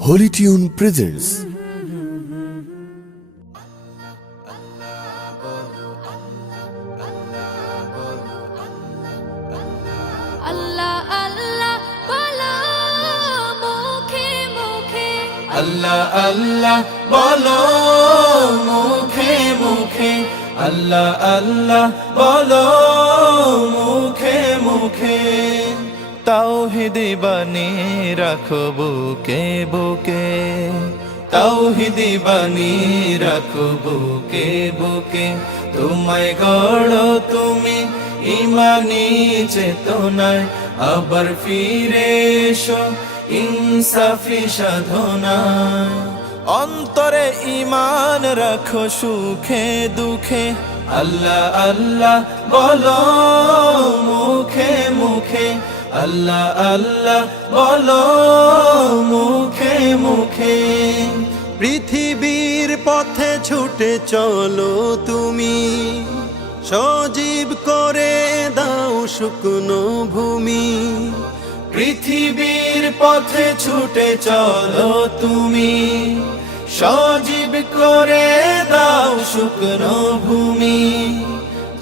Holy Tune presents আল্লাহ আল্লাহ বলো মুখে মুখে আল্লাহ আল্লাহ বলো মুখে মুখে আল্লাহ আল্লাহ বলো মুখে মুখে তাওহীদি বাণী রাখো বুকে বুকে তাওহীদি বাণী রাখো বুকে বুকে তোমায় গড়ো তুমি ইমানি চেতনায় আবার ফিরে এসো ইনসাফি সাধনায় অন্তরে ঈমান রাখো সুখে দুঃখে আল্লাহ আল্লাহ বলো মুখে মুখে আল্লাহ আল্লাহ বলো মুখে মুখে পৃথিবীর পথে ছুটে চলো তুমি সজীব করে দাও শুকনো ভূমি পৃথিবীর পথে ছুটে চলো তুমি সজীব করে দাও শুকনো ভূমি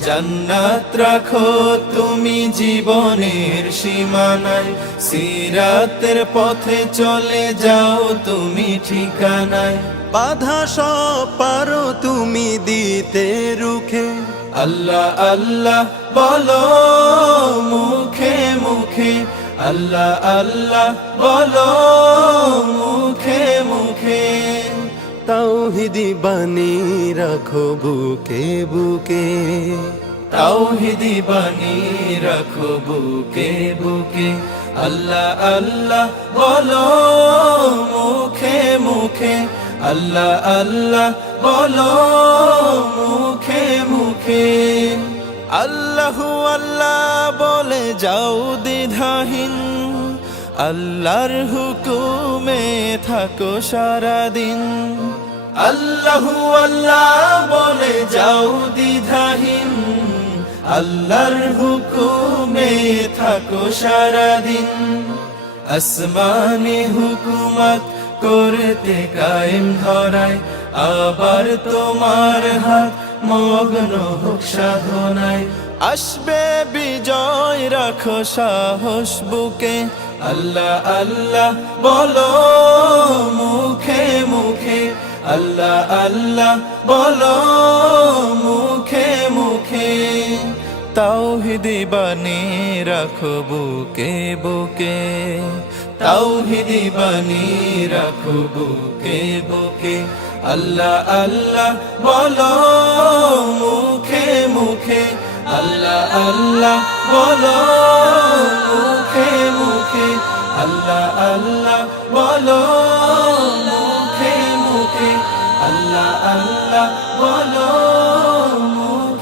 জান্নাত রাখো তুমি জীবনের সীমানায় সিরাতের পথে চলে যাও তুমি ঠিকানায় বাধা সব পারো তুমি দিতে রুখে আল্লাহ আল্লাহ বলো মুখে মুখে আল্লাহ আল্লাহ বলো মুখে মুখে তাওহীদি বাণী রাখো বুকে বুকে তাওহীদি বাণী রাখো বুকে বুকে আল্লাহ আল্লাহ বলো মুখে মুখে আল্লাহ আল্লাহ বলো মুখে মুখে আল্লাহু আল্লাহ বলে যাও দ্বিধাহীন আল্লাহর হুকুমে থাকো সারাদিন আল্লাহু আল্লাহ বলে যাও দ্বিধাহীন আল্লাহর হুকুমে থাকো সারাদিন আসমানি হুকুমত করতে কায়েম ধরায় আবার তোমার হাত মগ্ন হোক সাধনায় আসবে বিজয় রাখো সাহস বুকে আল্লাহ আল্লাহ বলো মুখে মুখে আল্লাহ আল্লাহ বলো মুখে মুখে তাওহীদি বাণী রাখো বুকে বুকে তাওহীদি বাণী রাখো বুকে বুকে আল্লাহ আল্লাহ বলো মুখে মুখে আল্লাহ আল্লাহ বলো মুখে মুখে আল্লাহ আল্লাহ বলো মুখে মুখে আল্লাহ আল্লাহ বলো মুখে